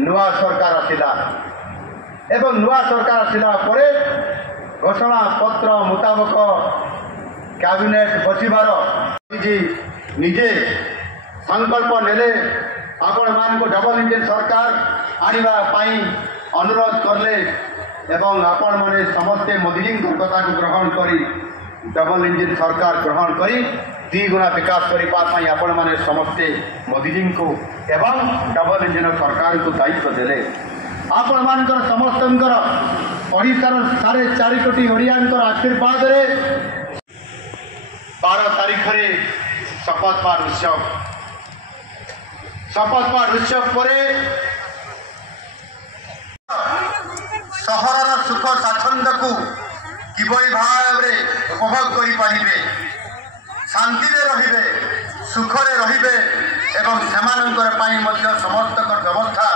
नुआ सरकार आसिला एवं नुआ सरकार आसिला परे घोषणा पत्र मुताबक कैबिनेट बसिबार निजे संकल्प नेले आपण मान को डबल इंजन सरकार आनिबा पाई अनुरोध करले एवं आपण माने समस्ते मोदी कथा को ग्रहण करी डबल इंजन सरकार ग्रहण करी द्विगुणा विकास करने आपण माने समस्ते मोदी को एवं डबल इंजन सरकार को दायित्व देले आपण मानकर समस्तंकर ओडिशार 4.5 कोटी ओडियांकर आशीर्वाद रे 12 तारीख रे शपथ पाठ उत्सव पर सहर सुख स्वाच्छंद को किभली भाव रे उपभोग करि पारिबे शांति रे रहिबे सुख रे रहिबे एवं सेमानंकर पाई मध्य समस्त व्यवस्था